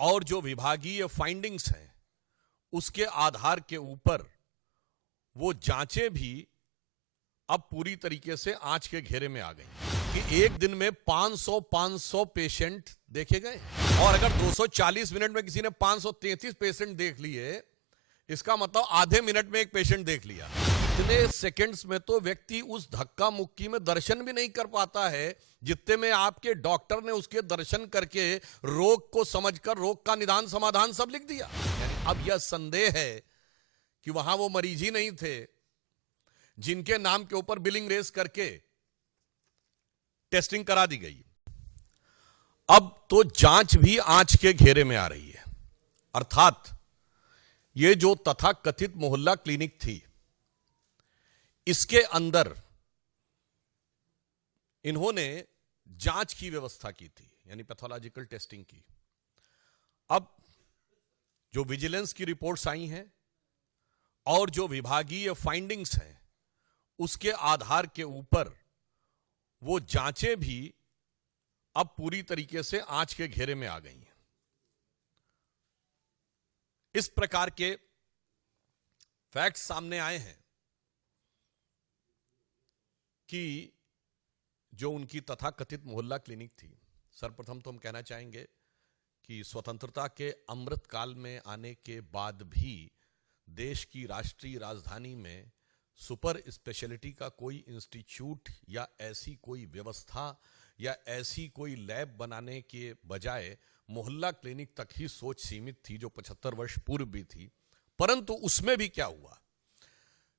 और जो विभागीय फाइंडिंग्स हैं उसके आधार के ऊपर वो जांचें भी अब पूरी तरीके से आंच के घेरे में आ गई कि एक दिन में 500 पेशेंट देखे गए और अगर 240 मिनट में किसी ने 533 पेशेंट देख लिए, इसका मतलब आधे मिनट में एक पेशेंट देख लिया। इतने सेकंड्स में तो व्यक्ति उस धक्का मुक्की में दर्शन भी नहीं कर पाता है जितने में आपके डॉक्टर ने उसके दर्शन करके रोग को समझकर रोग का निदान समाधान सब लिख दिया। यानी अब यह संदेह है कि वहां वो मरीज ही नहीं थे जिनके नाम के ऊपर बिलिंग रेस करके टेस्टिंग करा दी गई। अब तो जांच भी आंच के घेरे में आ रही है। अर्थात ये जो तथाकथित मोहल्ला क्लिनिक थी, इसके अंदर इन्होंने जांच की व्यवस्था की थी, यानी पैथोलॉजिकल टेस्टिंग की। अब जो विजिलेंस की रिपोर्ट्स आई हैं और जो विभागीय फाइंडिंग्स हैं उसके आधार के ऊपर वो जांचें भी अब पूरी तरीके से आंच के घेरे में आ गई हैं। इस प्रकार के फैक्ट्स सामने आए हैं कि जो उनकी तथाकथित मोहल्ला क्लिनिक थी, सर्वप्रथम तो हम कहना चाहेंगे कि स्वतंत्रता के अमृत काल में आने के बाद भी देश की राष्ट्रीय राजधानी में सुपर स्पेशलिटी का कोई इंस्टीट्यूट या ऐसी कोई व्यवस्था या ऐसी कोई लैब बनाने के बजाय मोहल्ला क्लिनिक तक ही सोच सीमित थी, जो 75 वर्ष पूर्व भी थी। परंतु उसमें भी क्या हुआ,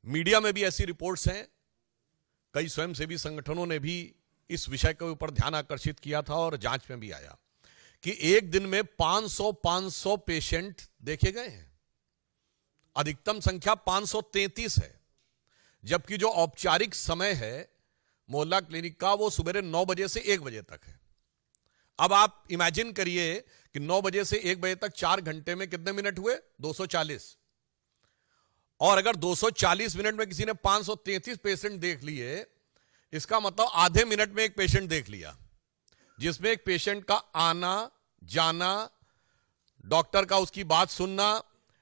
मीडिया में भी ऐसी रिपोर्ट्स हैं, कई स्वयंसेवी संगठनों ने भी इस विषय के ऊपर ध्यान आकर्षित किया था और जांच में भी आया कि एक दिन में 500 पेशेंट देखे गए हैं। अधिकतम संख्या 533 है, जबकि जो औपचारिक समय है मोहल्ला क्लिनिक का वो सुबह 9 बजे से 1 बजे तक है। अब आप इमेजिन करिए कि 9 बजे से 1 बजे तक 4 घंटे में कितने मिनट हुए, 240। और अगर 240 मिनट में किसी ने 533 पेशेंट देख लिए, इसका मतलब आधे मिनट में एक पेशेंट देख लिया, जिसमें एक पेशेंट का आना जाना, डॉक्टर का उसकी बात सुनना,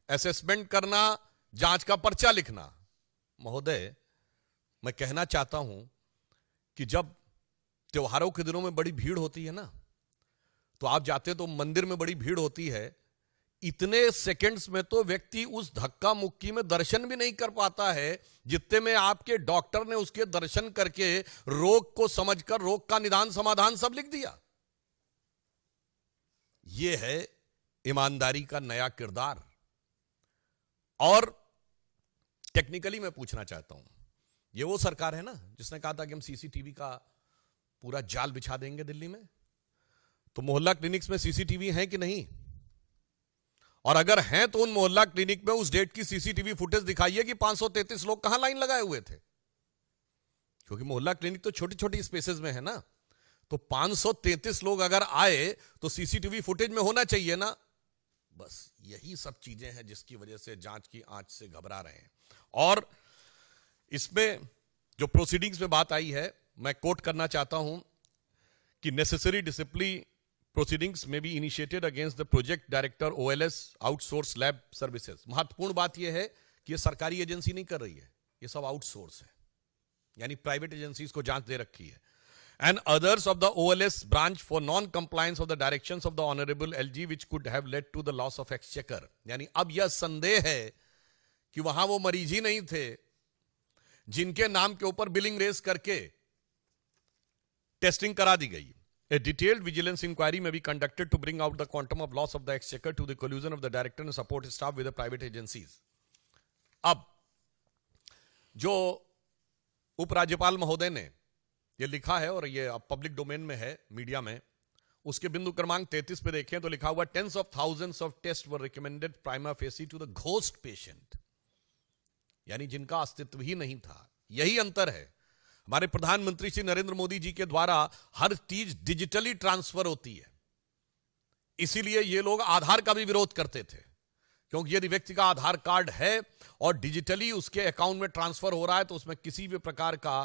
असेसमेंट करना, जांच का पर्चा लिखना। महोदय, मैं कहना चाहता हूं कि जब त्योहारों के दिनों में बड़ी भीड़ होती है ना, तो आप जाते तो मंदिर में बड़ी भीड़ होती है, इतने सेकंड्स में तो व्यक्ति उस धक्का मुक्की में दर्शन भी नहीं कर पाता है जितने में आपके डॉक्टर ने उसके दर्शन करके रोग को समझकर रोग का निदान समाधान सब लिख दिया। यह है ईमानदारी का नया किरदार। और टेक्निकली मैं पूछना चाहता हूं, यह वो सरकार है ना जिसने कहा था कि हम सीसीटीवी का पूरा जाल बिछा देंगे दिल्ली में, तो मोहल्ला क्लिनिक्स में सीसीटीवी है कि नहीं? और अगर हैं तो उन मोहल्ला क्लिनिक में उस डेट की सीसीटीवी फुटेज दिखाइए कि 533 लोग कहां लाइन लगाए हुए थे, क्योंकि मोहल्ला क्लिनिक तो छोटी छोटी स्पेसेस में है ना। तो 533 लोग अगर आए तो सीसीटीवी फुटेज में होना चाहिए ना। बस यही सब चीजें हैं जिसकी वजह से जांच की आंच से घबरा रहे हैं। और इसमें जो प्रोसीडिंग्स में बात आई है, मैं कोट करना चाहता हूं कि necessary discipline proceedings may be initiated against the project director OLS outsource lab services। महत्वपूर्ण बात यह है कि यह सरकारी एजेंसी नहीं कर रही है, यह सब आउटसोर्स है, यानी प्राइवेट एजेंसीज को जांच दे रखी है। And others of the OLS branch for non-compliance of the directions of the Honorable LG which could have led to the loss of exchequer। यानी अब यह संदेह है कि वहां वो मरीज ही नहीं थे जिनके नाम के ऊपर बिलिंग रेस करके टेस्टिंग करा दी गई। A detailed vigilance inquiry may be conducted to bring out the quantum of loss of the exchequer to the collusion of the director and support staff with the private agencies। अब जो उपराज्यपाल महोदय ने ये लिखा है और ये अब पब्लिक डोमेन में है मीडिया में, उसके बिंदु क्रमांक 33 पे देखें तो लिखा हुआ tens of thousands of tests were recommended prima facie to the ghost patient, यानी जिनका अस्तित्व ही नहीं था। यही अंतर है। हमारे प्रधानमंत्री श्री नरेंद्र मोदी जी के द्वारा हर चीज डिजिटली ट्रांसफर होती है, इसीलिए ये लोग आधार का भी विरोध करते थे, क्योंकि यदि व्यक्ति का आधार कार्ड है और डिजिटली उसके अकाउंट में ट्रांसफर हो रहा है तो उसमें किसी भी प्रकार का